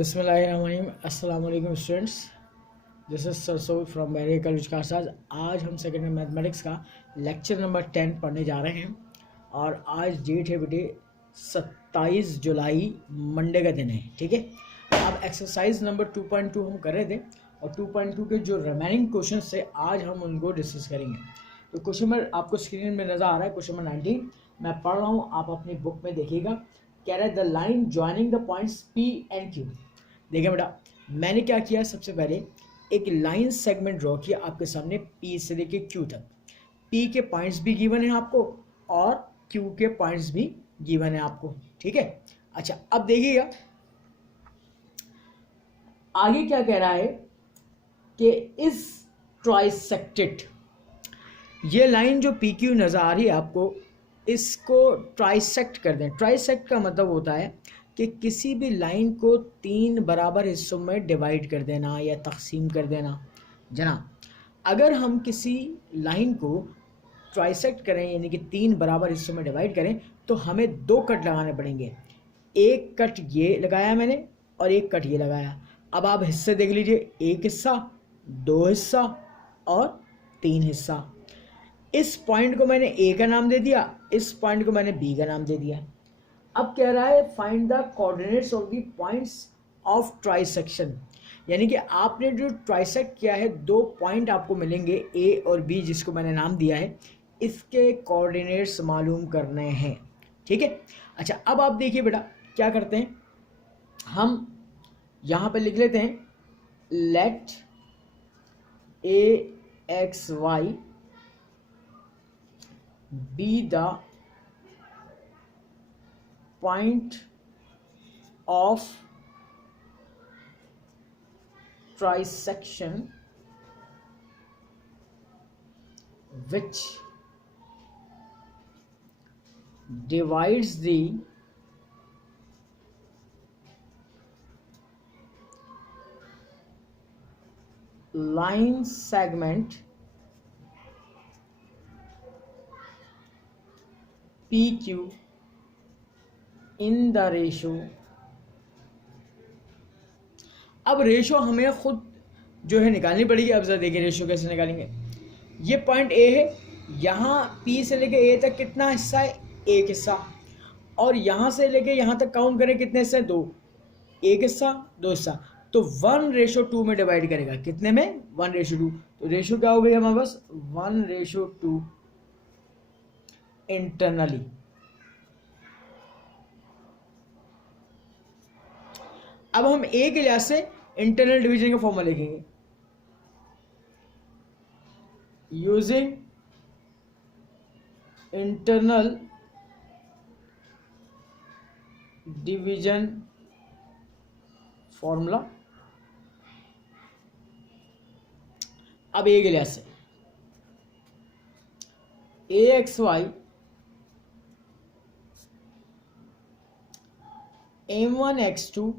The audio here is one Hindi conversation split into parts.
बिस्मिल्लाहिर्रहमानिर्रहीम। अस्सलाम वालेकुम स्टूडेंट्स, दिस इज सरसो फ्रॉम बैरियर कॉलेज कारसाज। आज हम सेकेंड ईयर मैथमेटिक्स का लेक्चर नंबर 10 पढ़ने जा रहे हैं और आज डेट है बेटे 27 जुलाई, मंडे का दिन है। ठीक है, अब एक्सरसाइज नंबर 2.2 हम कर रहे थे और 2.2 के जो रिमेनिंग क्वेश्चन थे आज हम उनको डिस्कस करेंगे। तो क्वेश्चन नंबर आपको स्क्रीन में नज़र आ रहा है, क्वेश्चन नंबर 19 मैं पढ़ रहा हूँ, आप अपनी बुक में देखिएगा। कह रहा है the line joining the points P and Q. देखिए बेटा, मैंने क्या किया, सबसे पहले एक लाइन सेगमेंट ड्रॉ किया आपके सामने पी से लेके क्यू तक। पी के पॉइंट्स भी गिवन है आपको और क्यू के पॉइंट्स भी गिवन है आपको। ठीक है, अच्छा अब देखिएगा आगे क्या कह रहा है कि इस ट्राइसेक्टेड, ये लाइन जो पी क्यू नजर आ रही है आपको, इसको ट्राइसेक्ट कर दें। ट्राइसेक्ट का मतलब होता है कि किसी भी लाइन को 3 बराबर हिस्सों में डिवाइड कर देना या तकसीम कर देना। जनाब, अगर हम किसी लाइन को ट्राइसेक्ट करें यानी कि 3 बराबर हिस्सों में डिवाइड करें तो हमें 2 कट लगाने पड़ेंगे। एक कट ये लगाया मैंने और एक कट ये लगाया। अब आप हिस्से देख लीजिए, एक हिस्सा, 2 हिस्सा और 3 हिस्सा। इस पॉइंट को मैंने ए का नाम दे दिया, इस पॉइंट को मैंने बी का नाम दे दिया। अब कह रहा है find the coordinates of the points of trisection, यानी कि आपने जो ट्राइसेक्ट किया है 2 पॉइंट आपको मिलेंगे ए और बी, जिसको मैंने नाम दिया है, इसके कोऑर्डिनेट्स मालूम करने हैं। ठीक है, अच्छा अब आप देखिए बेटा क्या करते हैं, हम यहाँ पे लिख लेते हैं let A X Y be the point of trisection which divides the line segment PQ in the ratio. अब रेशो हमें खुद जो है निकालनी पड़ेगी। अब जरा देखिए रेशो कैसे निकालेंगे। ये पॉइंट ए है, यहाँ पी से लेके ए तक कितना हिस्सा है, 1 हिस्सा, और यहाँ से लेके यहाँ तक काउंट करें कितने हिस्से, 2, 1 हिस्सा 2 हिस्सा, तो 1:2 में डिवाइड करेगा। कितने में, 1:2। तो रेशो क्या हो गई हमारे पास, 1:2 इंटरनली। अब हम ए के लिहाज से इंटरनल डिवीजन का फॉर्मूला लिखेंगे, यूजिंग इंटरनल डिवीजन फॉर्मूला। अब ए के लिहाज से A X Y m1x2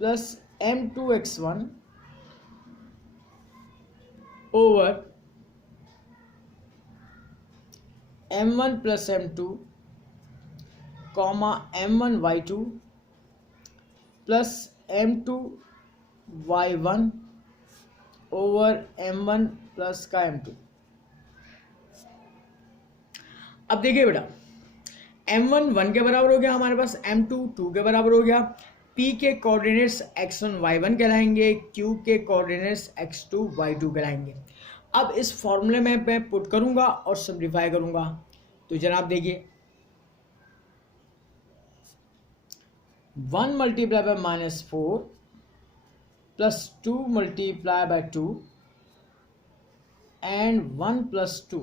plus m2x1 over m1 plus m2 comma m1y2 plus m2y1 over m1 plus का m2। अब देखिए बेटा, m1 1 के बराबर हो गया हमारे पास, m2 2 के बराबर हो गया। P के कोऑर्डिनेट्स x1 y1 कहलाएंगे, Q के कोऑर्डिनेट्स x2 y2 कहलाएंगे। अब इस फॉर्मूले में मैं पुट करूंगा और सिंप्लीफाई करूंगा। तो जनाब देखिए 1 multiply by -4 plus 2 multiply by 2 and 1 plus 2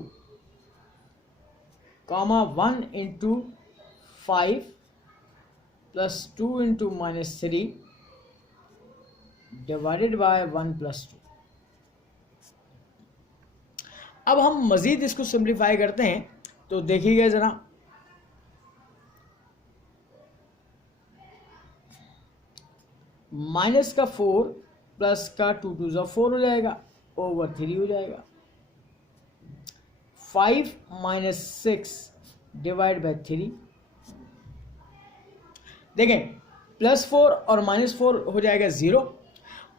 comma 1 into 5 plus 2 into -3 divided by 1 plus 2। अब हम मजीद इसको सिंप्लीफाई करते हैं तो देखिएगा जरा, माइनस का 4 प्लस का 2 2 4 हो जाएगा, ओवर 3 हो जाएगा। 5 माइनस 6 डिवाइड बाय 3। देखें +4 और -4 हो जाएगा 0,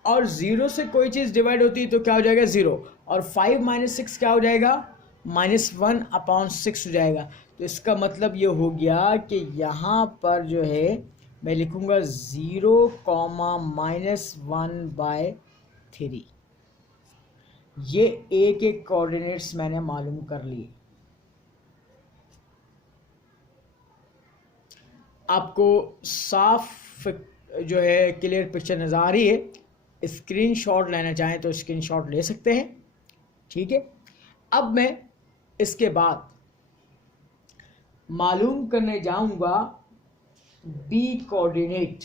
और 0 से कोई चीज़ डिवाइड होती है तो क्या हो जाएगा 0, और 5 - 6 क्या हो जाएगा -1/6 हो जाएगा। तो इसका मतलब ये हो गया कि यहाँ पर जो है मैं लिखूँगा 0, -1/3। ये एक एक कोऑर्डिनेट्स मैंने मालूम कर लिए। आपको साफ जो है क्लियर पिक्चर नज़र आ रही है। स्क्रीनशॉट लेना चाहें तो स्क्रीनशॉट ले सकते हैं, ठीक है। अब मैं इसके बाद मालूम करने जाऊंगा बी कोऑर्डिनेट।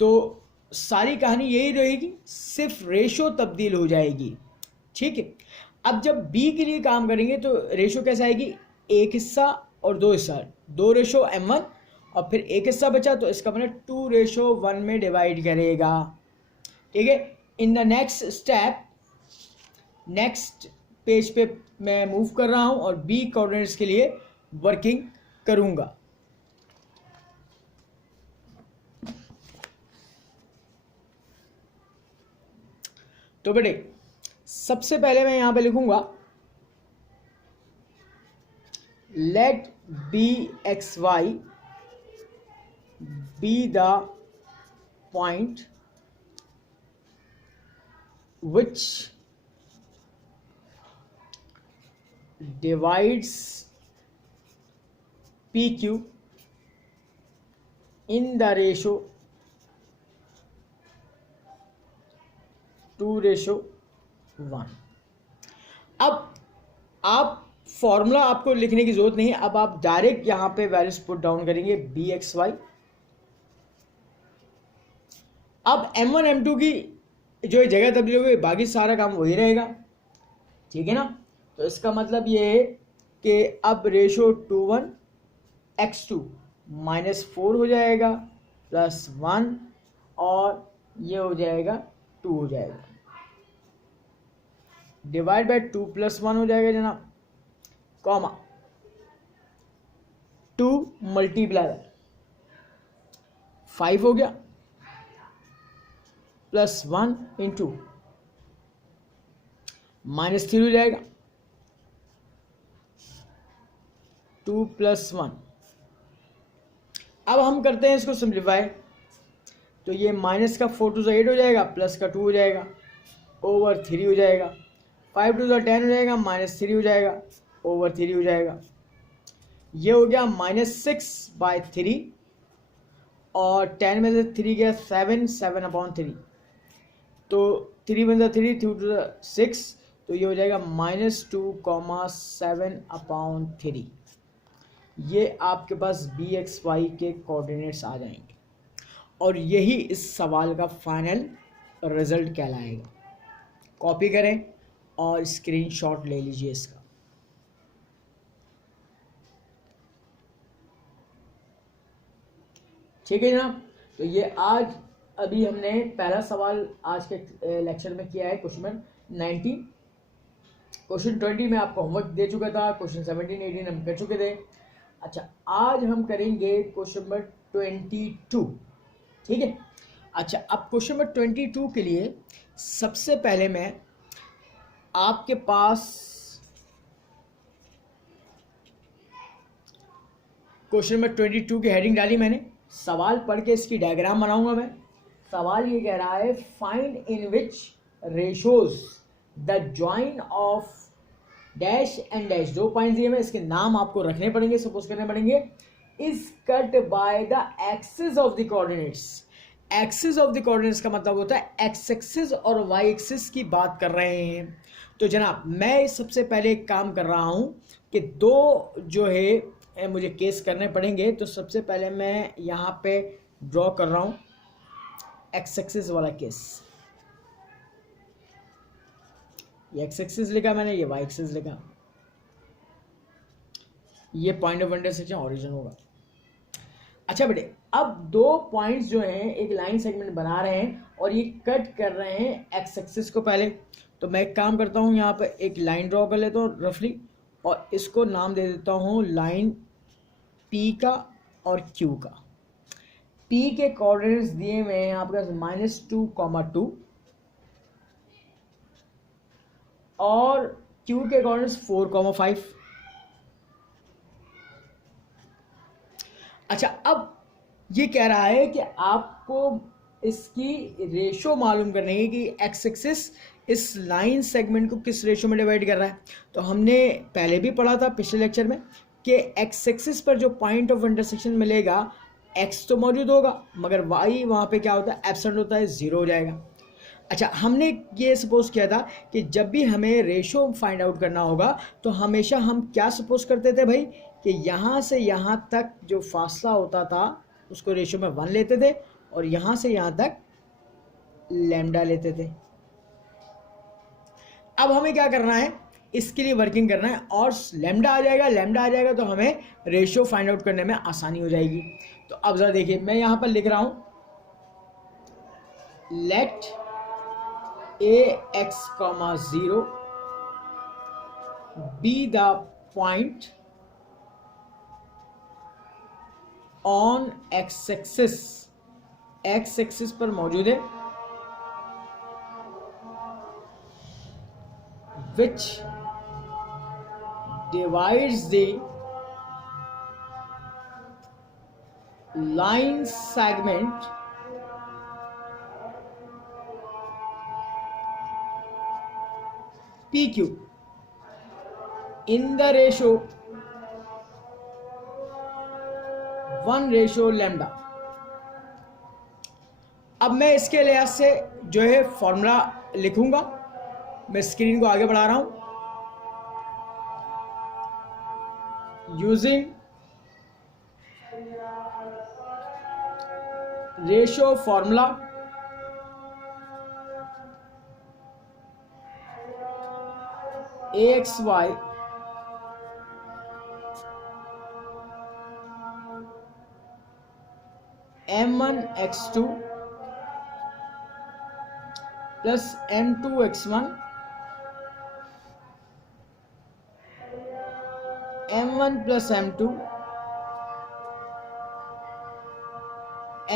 तो सारी कहानी यही रहेगी, सिर्फ रेशो तब्दील हो जाएगी, ठीक है। अब जब बी के लिए काम करेंगे तो रेशो कैसे आएगी, एक हिस्सा और दो हिस्सा, 2:m1, और फिर एक हिस्सा बचा तो इसका मतलब 2:1 में डिवाइड करेगा, ठीक है। In the next step, next page पे मैं मूव कर रहा हूं और बी कोऑर्डिनेट्स के लिए वर्किंग करूंगा। तो बेटे सबसे पहले मैं यहां पे लिखूंगा late bxy be the point which divides PQ in the ratio 2:1। अब आप फॉर्मूला आपको लिखने की जरूरत नहीं है, अब आप डायरेक्ट यहां पे वैल्यूज पुट डाउन करेंगे bxy। अब m1 m2 की जो जगह तब्दील होगी, बाकी सारा काम वही रहेगा, ठीक है ना। तो इसका मतलब ये है कि अब रेशो 2:1, x2 -4 हो जाएगा +1, और ये हो जाएगा 2 हो जाएगा, डिवाइड बाय 2 + 1 हो जाएगा जनाब, कॉमा 2 × 5 हो गया, +1 × -3 हो जाएगा, 2 + 1। अब हम करते हैं इसको सिंप्लीफाई, तो ये माइनस का 4 × 8 हो जाएगा, प्लस का 2 हो जाएगा, ओवर 3 हो जाएगा, 5 × 10 हो जाएगा, -3 हो जाएगा, ओवर 3 हो जाएगा। ये हो गया -6/3, और 10 में से 3 गया 7/3, तो 3 × 3 2 6, तो ये हो जाएगा -2,7/3। ये आपके पास bxy के कोऑर्डिनेट्स आ जाएंगे, और यही इस सवाल का फाइनल रिजल्ट कहलाएगा। कॉपी करें और स्क्रीनशॉट ले लीजिए इसका। ठीक है जनाब, तो ये आज अभी हमने पहला सवाल आज के लेक्चर में किया है, क्वेश्चन 19। क्वेश्चन 20 में आपको होमवर्क दे चुका था, क्वेश्चन 17 18 हम कर चुके थे। अच्छा, आज हम करेंगे क्वेश्चन नंबर 22, ठीक है। अच्छा, अब क्वेश्चन नंबर 22 के लिए सबसे पहले मैं आपके पास क्वेश्चन नंबर 22 की हेडिंग डाली मैंने, सवाल पढ़ के इसकी डायग्राम बनाऊंगा मैं। सवाल ये कह रहा है find in which ratios the join of dash and dash, 2 point दिए में, इसके नाम आपको रखने पड़ेंगे, सपोज करने पड़ेंगे, is cut by the axis of the coordinates. Axis of the coordinates का मतलब होता है एक्स एक्सिस और वाई एक्सिस की बात कर रहे हैं। तो जनाब मैं सबसे पहले एक काम कर रहा हूं कि दो जो है मुझे केस करने पड़ेंगे। तो सबसे पहले मैं यहां पे ड्रॉ कर रहा हूं एक्स एक्सिस वाला केस। ये एक्स एक्सिस लिखा मैंने, ये वाई एक्सिस लिखा, ये पॉइंट ऑफ इंटरसेक्शन ओरिजिन होगा। अच्छा बेटे, अब 2 पॉइंट्स जो हैं एक लाइन सेगमेंट बना रहे हैं और ये कट कर रहे हैं एक्स एक्सिस को पहले। तो मैं एक काम करता हूँ, यहाँ पे एक लाइन ड्रॉ कर लेता हूँ रफली, और इसको नाम दे देता हूँ लाइन पी का और क्यू का। P के कोऑर्डिनेट्स दिए हुए हैं आपके पास -2, 2 और Q के कोऑर्डिनेट्स 4, 5। अच्छा, अब ये कह रहा है कि आपको इसकी रेशो मालूम करनी है कि एक्स एक्सिस इस लाइन सेगमेंट को किस रेशो में डिवाइड कर रहा है। तो हमने पहले भी पढ़ा था पिछले लेक्चर में कि एक्स एक्सिस पर जो पॉइंट ऑफ इंटरसेक्शन मिलेगा, एक्स तो मौजूद होगा मगर वाई वहाँ पे क्या होता है, एब्सेंट होता है, ज़ीरो हो जाएगा। अच्छा, हमने ये सपोज किया था कि जब भी हमें रेशो फाइंड आउट करना होगा तो हमेशा हम क्या सपोज करते थे भाई, कि यहाँ से यहाँ तक जो फासला होता था उसको रेशो में 1 लेते थे और यहाँ से यहाँ तक लैम्डा लेते थे। अब हमें क्या करना है, इसके लिए वर्किंग करना है और लैम्डा आ जाएगा तो हमें रेशो फाइंड आउट करने में आसानी हो जाएगी। तो अब ज़रा देखिए, मैं यहाँ पर लिख रहा हूँ late ax, 0 be the point on x axis पर मौजूद है which divides the line segment PQ in the ratio 1:λ। अब मैं इसके लिहाज से जो है फॉर्मूला लिखूंगा, मैं स्क्रीन को आगे बढ़ा रहा हूं। Using ratio formula AXY M1x2 plus M2x1 M1 plus M2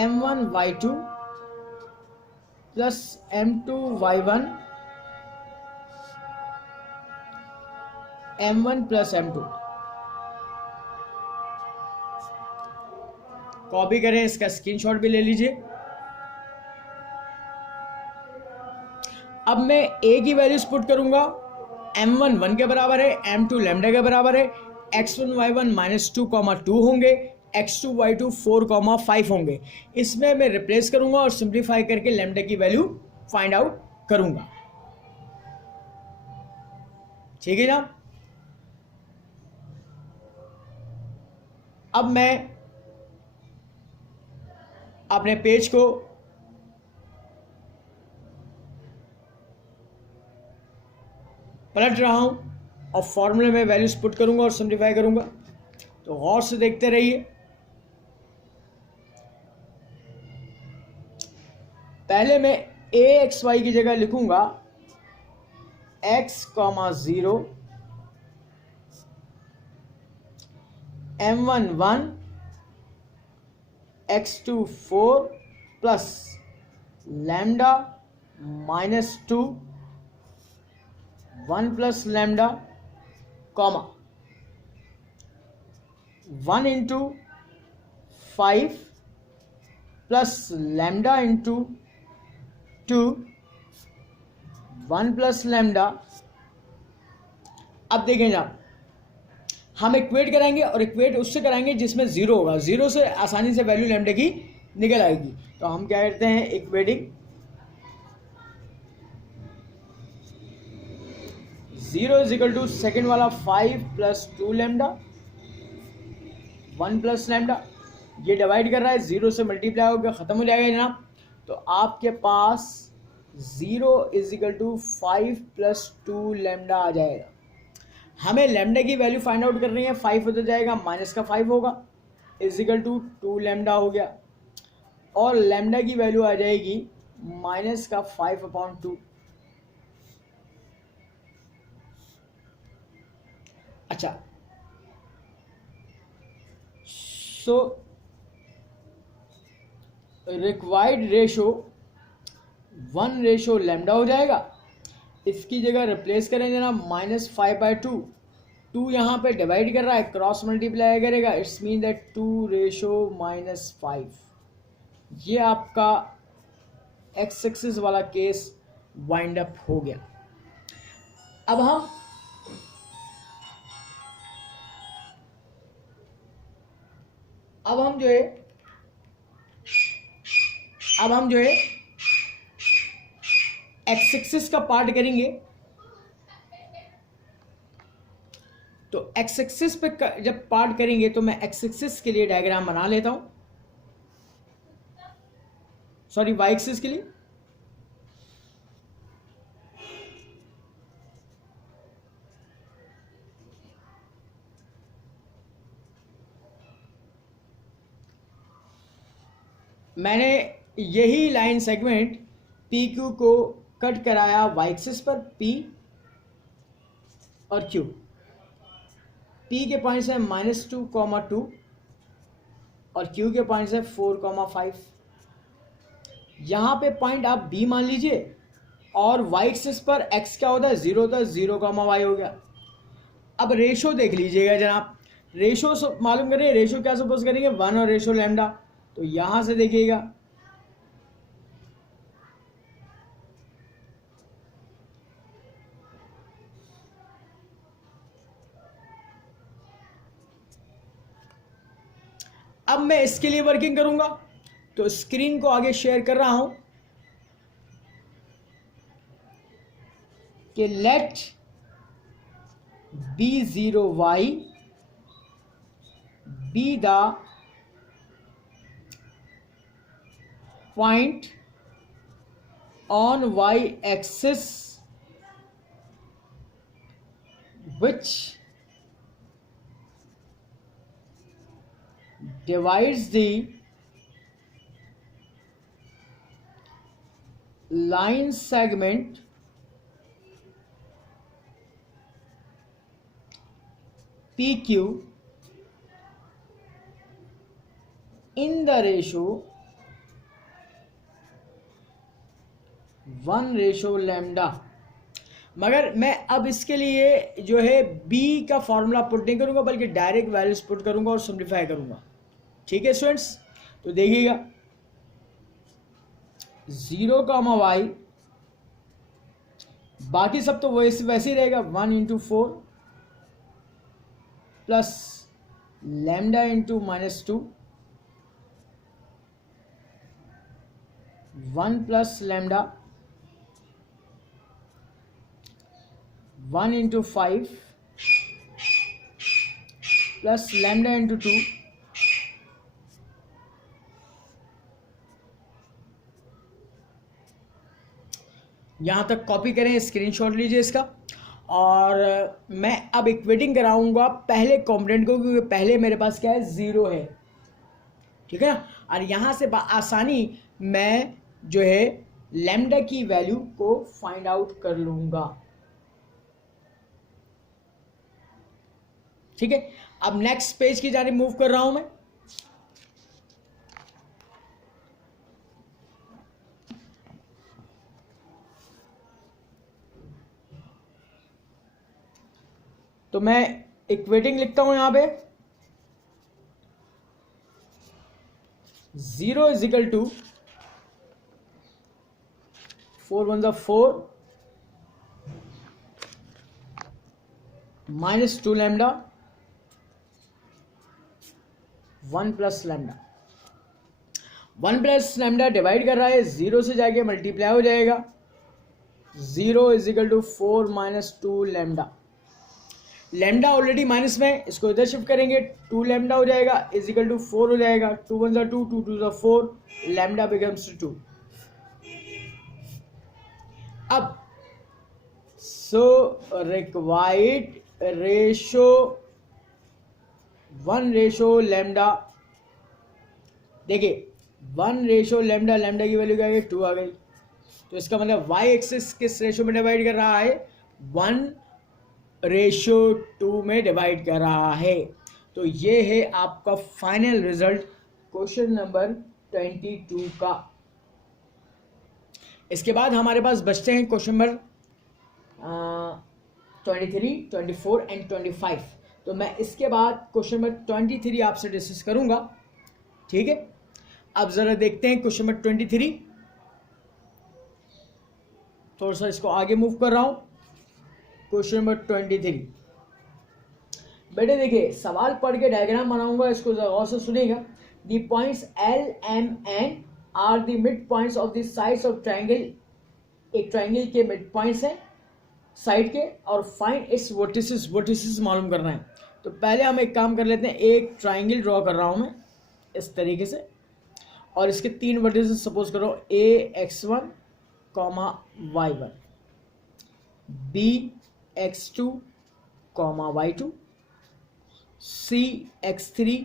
M1y2 plus M2y1 M1 plus M2। Copy करें, इसका स्क्रीनशॉट भी ले लीजिए। अब मैं ए की वैल्यूज पुट करूंगा, M1 1 के बराबर है, M2 लैम्डा के बराबर है, X1 Y1 -2, 2 होंगे, X2 Y2 4, 5 होंगे। इसमें मैं रिप्लेस करूंगा और सिंप्लीफाई करके लैम्डा की वैल्यू फाइंड आउट करूंगा। ठीक है ना। अब मैं अपने पेज को पलट रहा हूं और फॉर्मूले में वैल्यूज पुट करूंगा और सिंप्लीफाई करूंगा, तो गौर से देखते रहिए। पहले मैं AXY की जगह लिखूंगा x, 0 M1 1 X2 4 plus lambda -2 1 plus lambda, comma 1 into 5 plus lambda into 2 1 plus lambda। अब देखें जनाब, हम इक्वेट कराएंगे और इक्वेट उससे कराएंगे जिसमें जीरो होगा, जीरो से आसानी से वैल्यू लैम्डा की निकल आएगी। तो हम क्या करते हैं, इक्वेटिंग 0 = सेकेंड वाला 5 + 2 लैम्डा 1 + लैम्डा, ये डिवाइड कर रहा है, 0 से मल्टीप्लाई होकर ख़त्म हो जाएगा जनाब। तो आपके पास 0 = 5 + 2 लैम्डा आ जाएगा। हमें लैम्डा की वैल्यू फाइंड आउट करनी है, 5 होता जाएगा, -5 होगा, = 2 लैम्डा हो गया, और लैम्डा की वैल्यू आ जाएगी -5/2। अच्छा, सो रिक्वायर्ड रेशो 1:λ हो जाएगा। इसकी जगह रिप्लेस करेंगे ना -5/2, 2 यहाँ पे डिवाइड कर रहा है, क्रॉस मल्टीप्लाई करेगा, इट्स मीन दैट 2:-5। ये आपका एक्स एक्सिस वाला केस वाइंड अप हो गया। अब हम जो है एक्स एक्सिस का पार्ट करेंगे। तो एक्स एक्सिस पे जब पार्ट करेंगे तो मैं एक्स एक्सिस के लिए डायग्राम बना लेता हूं, सॉरी वाई एक्सिस के लिए। मैंने यही लाइन सेगमेंट पी क्यू को कट कराया वाई एक्सिस पर, पी और क्यू। पी के पॉइंट्स है -2, और क्यू के पॉइंट्स है 4, 5। यहां पे पॉइंट आप बी मान लीजिए, और वाई एक्सिस पर एक्स क्या होता है 0 होता है, 0, y हो गया। अब रेशो देख लीजिएगा जनाब, रेशो मालूम करें, रेशो क्या सपोज करेंगे 1 और रेशो लैम्डा। तो यहां से देखिएगा अब मैं इसके लिए वर्किंग करूंगा, तो स्क्रीन को आगे शेयर कर रहा हूं कि let B0y be the point on y-axis which divides the line segment PQ in the ratio 1:λ। मगर मैं अब इसके लिए जो है b का फॉर्मूला पुट नहीं करूंगा, बल्कि डायरेक्ट वैल्यूज पुट करूंगा और सिंप्लीफाई करूंगा। ठीक है स्टूडेंट्स, तो देखिएगा 0, y, बाकी सब तो वैसे ही रहेगा, 1 × 4 plus lambda × -2, 1 plus lambda, 1 × 5 plus lambda × 2, यहाँ तक कॉपी करें, स्क्रीनशॉट लीजिए इसका। और मैं अब इक्वेटिंग कराऊंगा पहले कॉम्पोनेंट को, क्योंकि पहले मेरे पास क्या है 0 है। ठीक है ना, और यहाँ से आसानी मैं जो है लैम्डा की वैल्यू को फाइंड आउट कर लूंगा। ठीक है, अब नेक्स्ट पेज की जाने मूव कर रहा हूं मैं। तो मैं इक्वेटिंग लिखता हूं यहां पे 0 = 4 × 1 = 4 -2 lambda 1 plus lambda. 1 plus lambda divide कर रहा है, 0 से जाके मल्टीप्लाई हो जाएगा। 0 = 4 - 2 लैम्डा। लैम्डा ऑलरेडी माइनस में, इसको इधर शिफ्ट करेंगे, 2 लैम्डा हो जाएगा = 4 हो जाएगा। 2 × 1 = 2, 2 × 2 = 4, लैम्डा बिकम्स 2। अब सो रिक्वायर्ड रेशो 1:λ। देखिए 1:λ, लैम्डा की वैल्यू क्या है 2 आ गई। तो इसका मतलब वाई एक्सिस किस रेशो में डिवाइड कर रहा है 1:2 में डिवाइड कर रहा है। तो ये है आपका फाइनल रिजल्ट क्वेश्चन नंबर 22 का। इसके बाद हमारे पास बचते हैं क्वेश्चन नंबर 23, 24 एंड 25। तो मैं इसके बाद क्वेश्चन नंबर 23 आपसे डिस्कस करूंगा, ठीक है। अब जरा देखते हैं क्वेश्चन नंबर 23। थोड़ा सा इसको आगे मूव कर रहा हूं। क्वेश्चन नंबर 23 बेटे देखिए, सवाल पढ़ के डायग्राम बनाऊंगा, इसको गौर से सुनिएगा। The points L, M, N are the mid points of the sides of triangle. एक ट्राइंगल के मिड पॉइंट्स हैं साइड के, और फाइंड इट्स वर्टिसेस। वर्टिसेस मालूम करना है। तो पहले हम एक काम कर लेते हैं, एक ट्राइंगल ड्रॉ कर रहा हूं मैं इस तरीके से, और इसके 3 वर्टिसेस सपोज करो AX1, Y1, BX2, Y2, CX3,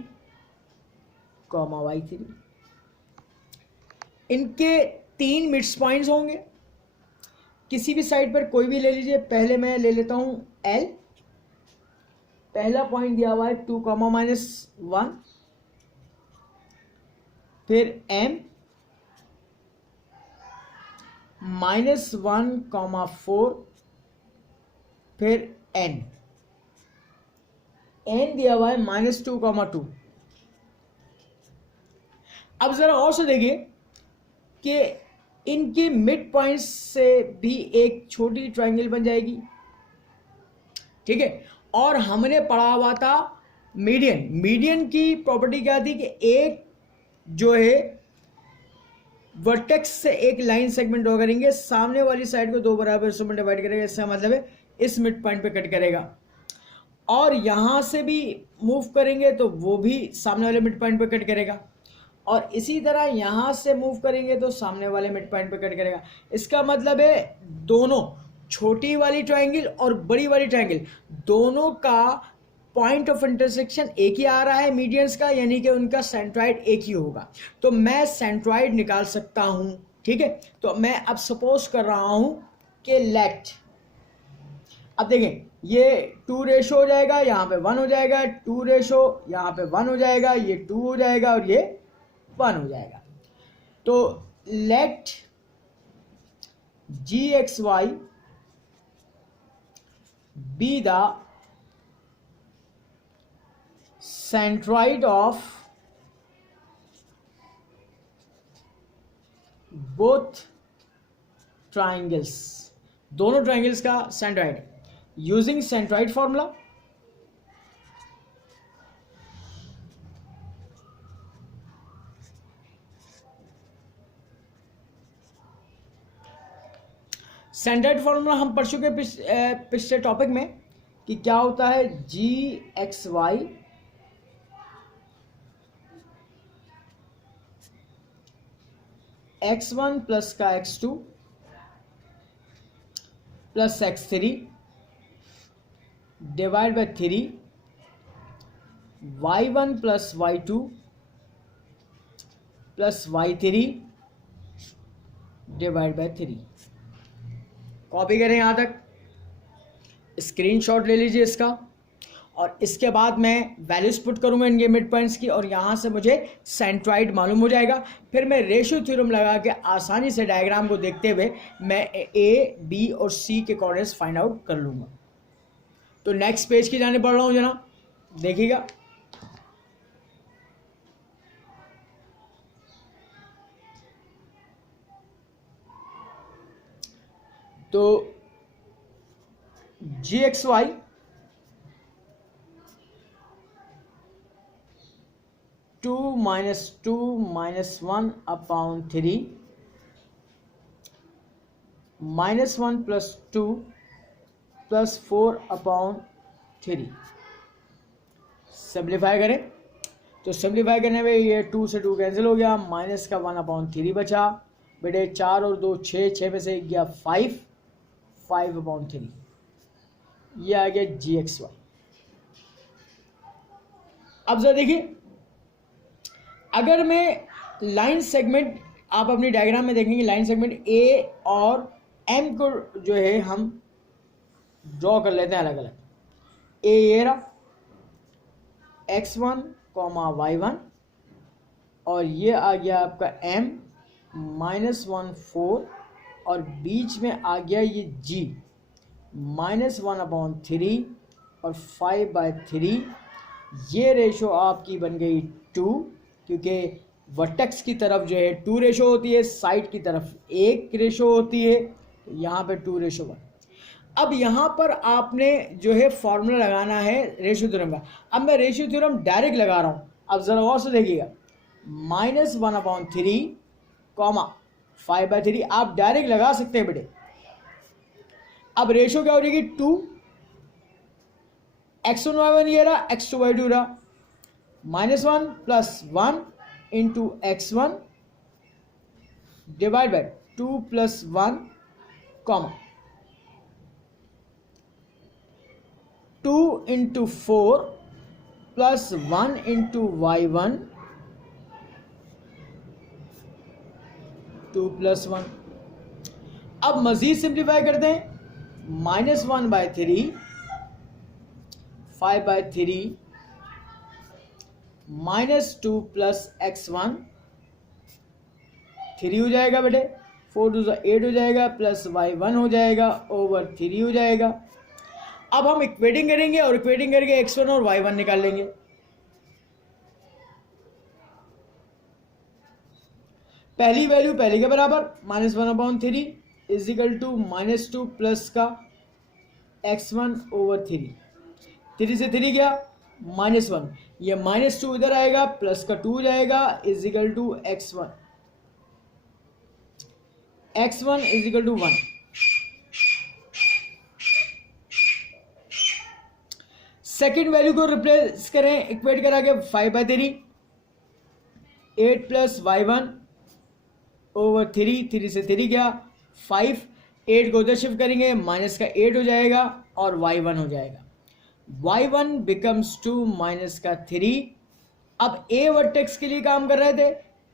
Y3। इनके 3 मिड पॉइंट्स होंगे, किसी भी साइड पर कोई भी ले लीजिए। पहले मैं ले लेता हूं L, पहला पॉइंट दिया हुआ है 2, -1, फिर M -1, 4, फिर N दिया हुआ है -2, 2। अब जरा और से देखिए कि इनके मिड पॉइंट्स से भी एक छोटी ट्रायंगल बन जाएगी, ठीक है। और हमने पढ़ा हुआ था मीडियन। मीडियन की प्रॉपर्टी क्या थी कि एक जो है वर्टेक्स से एक लाइन सेगमेंट ड्रॉ करेंगे, सामने वाली साइड को 2 बराबर हिस्सों में डिवाइड करेगा। इसका मतलब है इस मिड पॉइंट पे कट करेगा, और यहां से भी मूव करेंगे तो वो भी सामने वाले मिड पॉइंट पे कट करेगा, और इसी तरह यहां से मूव करेंगे तो सामने वाले मिड पॉइंट पे कट करेगा। इसका मतलब है दोनों, छोटी वाली ट्रायंगल और बड़ी वाली ट्रायंगल, दोनों का पॉइंट ऑफ इंटरसेक्शन एक ही आ रहा है मीडियंस का, यानी कि उनका सेंट्रॉइड एक ही होगा। तो मैं सेंट्रॉइड निकाल सकता हूं, ठीक है। तो मैं अब सपोज कर रहा हूं कि लेट, अब देखें ये 2 रेशो हो जाएगा, यहां पे 1 हो जाएगा, 2 रेशो यहां पे 1 हो जाएगा, ये 2 हो जाएगा और ये 1 हो जाएगा। तो let GXY be the centroid of both triangles। दोनों ट्राइंगल्स का centroid, using centroid formula. Centroid formula हम पढ़ चुके पिछले टॉपिक में कि क्या होता है। GXY X1 प्लस का X2 plus X3 divide by 3, Y1 plus Y2 plus Y3 divide by 3। Copy करें यहां तक, स्क्रीनशॉट ले लीजिए इसका, और इसके बाद मैं वैल्यूज पुट करूंगा इनके मिड पॉइंट्स की, और यहां से मुझे सेंट्रॉइड मालूम हो जाएगा। फिर मैं रेशियो थ्योरम लगा के आसानी से डायग्राम को देखते हुए मैं A, B और C के कोऑर्डिनेट्स फाइंड आउट कर लूंगा। तो नेक्स्ट पेज की जाने बढ़ रहा हूं जनाब, देखिएगा। तो GXY -2 upon 3 -1 plus 2 plus 4 upon 3। Simplify करें तो सिंप्लीफाई करने में ये 2 से 2 कैंसिल हो गया, माइनस का 1/3 बचा। बेटे 4 और 2 6, 6 में से गया 5, 5/3। ये आ गया GXY। अब जरा देखिए, अगर मैं लाइन सेगमेंट, आप अपनी डायग्राम में देखेंगे लाइन सेगमेंट A और M को जो है हम ड्रॉ कर लेते हैं अलग अलग। A ये रहा, X1, Y1, और ये आ गया आपका m -1 4 और बीच में आ गया ये g -1/3 और 5/3। ये रेशो आपकी बन गई 2, क्योंकि वर्टेक्स की तरफ जो है 2 रेशो होती है, साइड की तरफ 1 रेशो होती है, यहाँ पे 2:1। अब यहाँ पर आपने जो है फॉर्मूला लगाना है रेशियो थ्योरम का। अब मैं रेशियो थ्योरम डायरेक्ट लगा रहा हूँ, अब ज़रा गौर से देखिएगा, -1/3 5/3 आप डायरेक्ट लगा सकते हैं बेटे। अब रेशियो क्या हो जाएगी 2, x1 y1 ये रहा, x2 y2 रहा, -1 + 1 × x1 डिवाइड बाय 2 + 1 2 × 4 + 1 × y1 2 + 1। अब मजीद सिंप्लीफाई करते हैं, -1/3 5/3 -2 + x1 3 हो जाएगा बेटे, 4 2 8 हो जाएगा, प्लस y1 हो जाएगा ओवर 3 हो जाएगा। अब हम इक्वेटिंग करेंगे और इक्वेटिंग करके x1 और y1 निकाल लेंगे। पहली वैल्यू पहले के बराबर, -1/3 = -2 प्लस का x1 ओवर 3, 3 से 3 गया -1, ये -2 इधर आएगा, प्लस का 2 जाएगा, = x1 = 1। सेकेंड वैल्यू को रिप्लेस करें, इक्वेट करा के 5/3 8 + y1 ओवर 3, 3 से 3 गया 5, 8 को उधर शिफ्ट करेंगे, माइनस का 8 हो जाएगा और y1 हो जाएगा, y1 becomes 2 माइनस का 3। अब a वर्टेक्स के लिए काम कर रहे थे,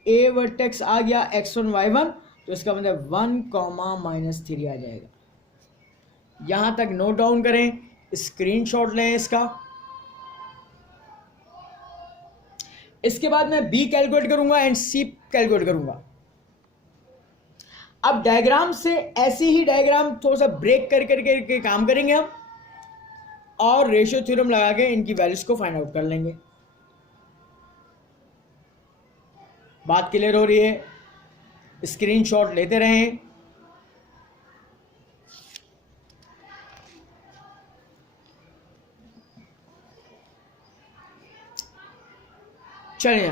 a वर्टेक्स आ गया x1 y1, तो इसका मतलब 1, -3 आ जाएगा। यहां तक नोट डाउन करें, स्क्रीनशॉट लें इसका। इसके बाद मैं b कैलकुलेट करूंगा एंड c कैलकुलेट करूंगा। अब डायग्राम से ऐसी ही डायग्राम थोड़ा सा ब्रेक कर करके काम करेंगे हम, और रेशियो थ्योरम लगा के इनकी वैल्यूज को फाइंड आउट कर लेंगे। बात क्लियर हो रही है? स्क्रीनशॉट लेते रहें। चलिए,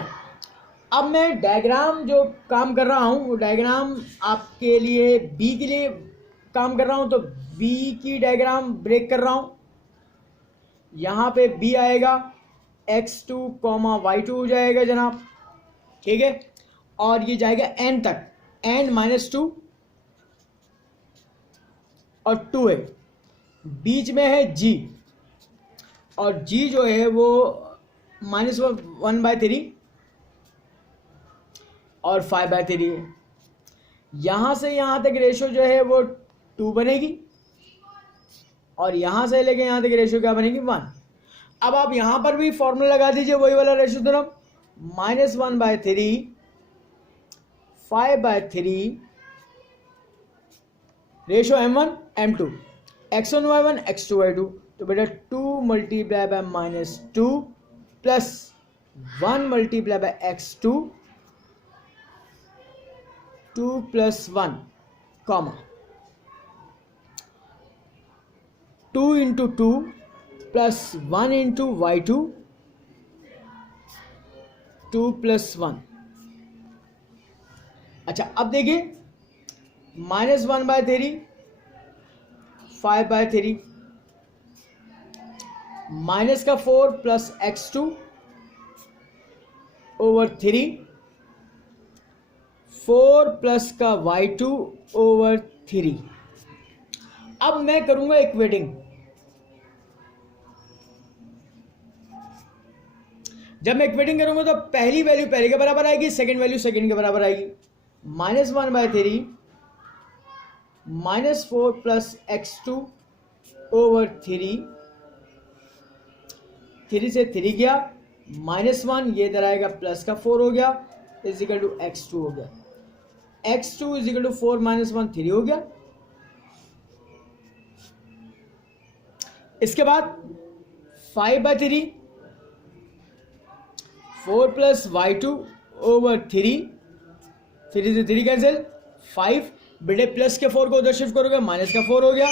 अब मैं डायग्राम जो काम कर रहा हूं वो डायग्राम आपके लिए बी के लिए काम कर रहा हूं, तो बी की डायग्राम ब्रेक कर रहा हूं। यहां पे बी आएगा x2, y2 हो जाएगा जनाब, ठीक है, और ये जाएगा n तक, n -2 और 2 है, बीच में है g, और g जो है वो -1/3 और 5/3 है। यहां से यहां तक रेशियो जो है वो 2 बनेगी, और यहां से लेके यहां तक रेशियो क्या बनेगी 1। अब आप यहां पर भी फॉर्मूला लगा दीजिए, वही वाला ratio theorem, -1/3 5/3 ratio m1 m2 x1 y1 x2 y2, तो बेटा 2 × -2 plus 1 × x2 2 + 1 comma 2 × 2 plus 1 × y2 2 + 1। अच्छा, अब देखिए -1/3 5/3 माइनस का 4 प्लस x2 ओवर 3 4 प्लस का y2 ओवर 3। अब मैं करूंगा इक्वेटिंग। जब मैं इक्वेटिंग करूंगा तो पहली वैल्यू पहले के बराबर आएगी, सेकंड वैल्यू सेकंड के बराबर आएगी। -1/3 -4 प्लस x2 ओवर 3, 3 से 3 गया, -1 ये इधर आएगा, प्लस का 4 हो गया, इज इक्वल टू x2 हो गया, x2 is equal to 4 minus 1 3 हो गया। इसके बाद 5/3 4 प्लस y2 ओवर 3 से 3 कैंसिल 5 बेटे प्लस के 4 को उधर शिफ्ट करोगे माइनस का 4 हो गया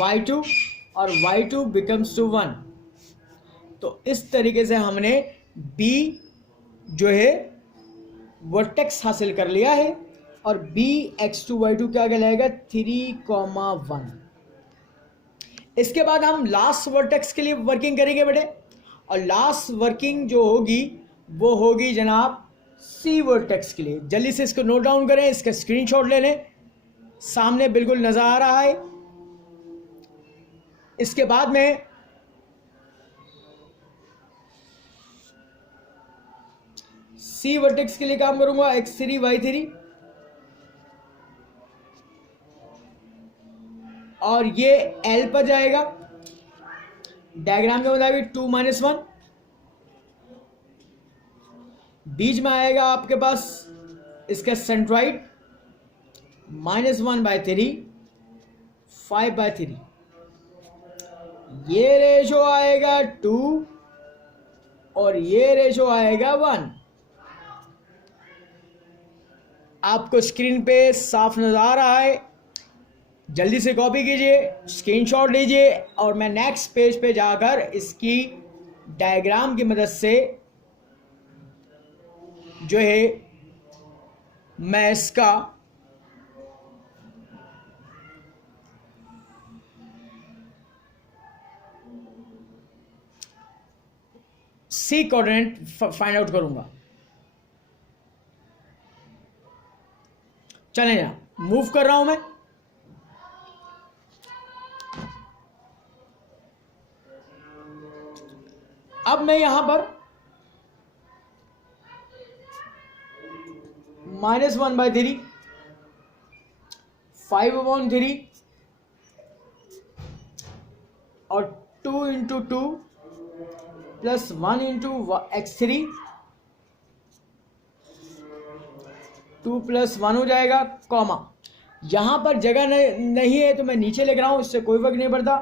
y2 और y2 बिकम्स टू 1। तो इस तरीके से हमने b जो है वर्टेक्स हासिल कर लिया है और b x2 y2 क्या कहलाएगा 3,1। इसके बाद हम लास्ट वर्टेक्स के लिए वर्किंग करेंगे बेटे, और लास्ट वर्किंग जो होगी वो होगी जनाब सी वर्टेक्स के लिए। जल्दी से इसको नोट डाउन करें, इसका स्क्रीनशॉट ले लें, सामने बिल्कुल नजर आ रहा है। इसके बाद में सी वर्टेक्स के लिए काम करूंगा x3 y3 और ये L पर जाएगा डायग्राम के मुताबिक 2 माइनस 1, बीच में आएगा आपके पास इसका सेंट्रॉइड -1/3 5/3, ये रेशो आएगा 2 और ये रेशो आएगा 1। आपको स्क्रीन पे साफ नजर आ रहा है, जल्दी से कॉपी कीजिए, स्क्रीनशॉट लीजिए और मैं नेक्स्ट पेज पे जाकर इसकी डायग्राम की मदद से जो है मैं इसका सी कोऑर्डिनेट फाइंड आउट करूंगा। चलें ना, मूव कर रहा हूं मैं। अब मैं यहां पर -1/3 5/3 और 2 into 2 plus 1 into x3 2 plus 1 हो जाएगा, कॉमा यहां पर जगह नहीं है तो मैं नीचे लिख रहा हूं, इससे कोई फर्क नहीं पड़ता।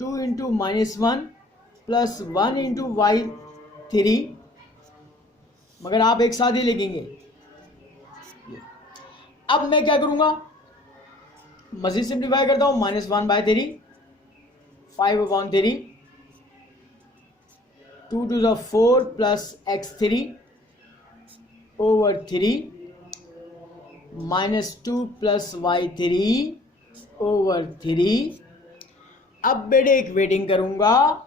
2 इंटू -1 प्लस 1 इंटू y3, मगर आप एक साथ ही लिखेंगे। अब मैं क्या करूंगा, मजीद सिंप्लीफाई करता हूं, -1/3 5/3 2 to the 4 plus x3 over 3 -2 plus y3 over 3। अब बेटे एक वेटिंग करूंगा,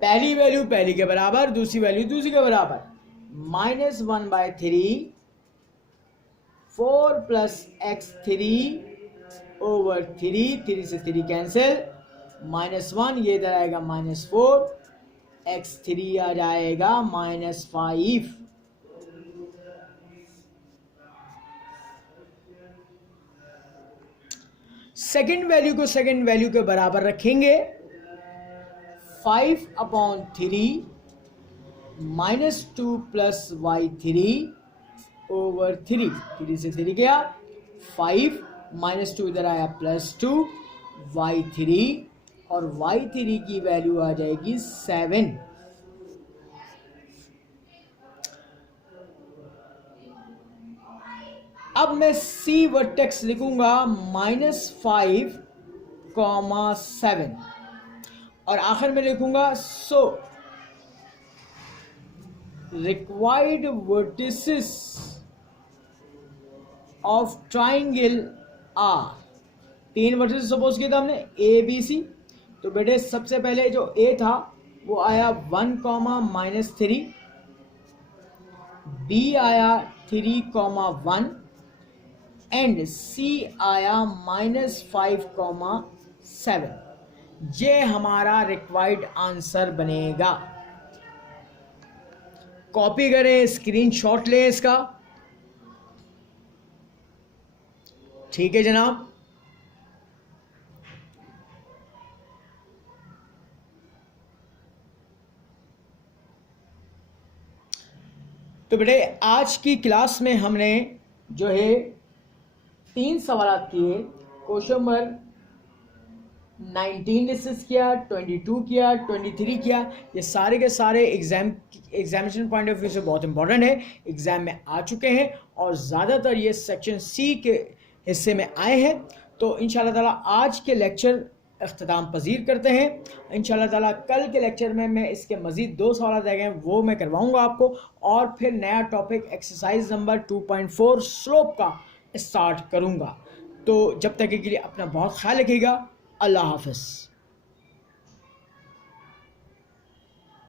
पहली वैल्यू पहली के बराबर, दूसरी वैल्यू दूसरी के बराबर। -1/3 4 प्लस x3 ओवर 3 3 से 3 कैंसिल -1, ये इधर आएगा -4, x3 आ जाएगा -5। सेकेंड वैल्यू को सेकेंड वैल्यू के बराबर रखेंगे, 5/3 -2 प्लस y3 ओवर 3 3 से 3 गया 5 -2 इधर आया +2 y3 और y3 की वैल्यू आ जाएगी 7। अब मैं सी वर्टेक्स लिखूंगा -5,7 और आखिर में लिखूंगा so required vertices of triangle are. 3 vertices suppose किया था हमने ए बी सी, तो बेटे सबसे पहले जो ए था वो आया 1, -3, बी आया 3, 1 एंड सी आया -5,7। ये हमारा रिक्वायर्ड आंसर बनेगा। कॉपी करें, स्क्रीनशॉट लें इसका, ठीक है जनाब। तो बेटे आज की क्लास में हमने जो है 3 सवाल किए। क्वेश्चन नंबर 19 डिस्कस किया, 22 किया, 23 किया। ये सारे के सारे एग्जामिनेशन पॉइंट ऑफ व्यू से बहुत इंपॉर्टेंट है, एग्जाम में आ चुके हैं और ज़्यादातर ये सेक्शन सी के हिस्से में आए हैं। तो इंशाल्लाह ताला आज के लेक्चर अख्ताम पजीर करते हैं। इंशाल्लाह ताला कल के लेक्चर में मैं इसके मज़ीद 2 सवाल रह गए वो मैं करवाऊंगा आपको, और फिर नया टॉपिक एक्सरसाइज नंबर 2.4 स्लोप का स्टार्ट करूंगा। तो जब तक के लिए अपना बहुत ख्याल रखिएगा। अल्लाह हाफ़िज़।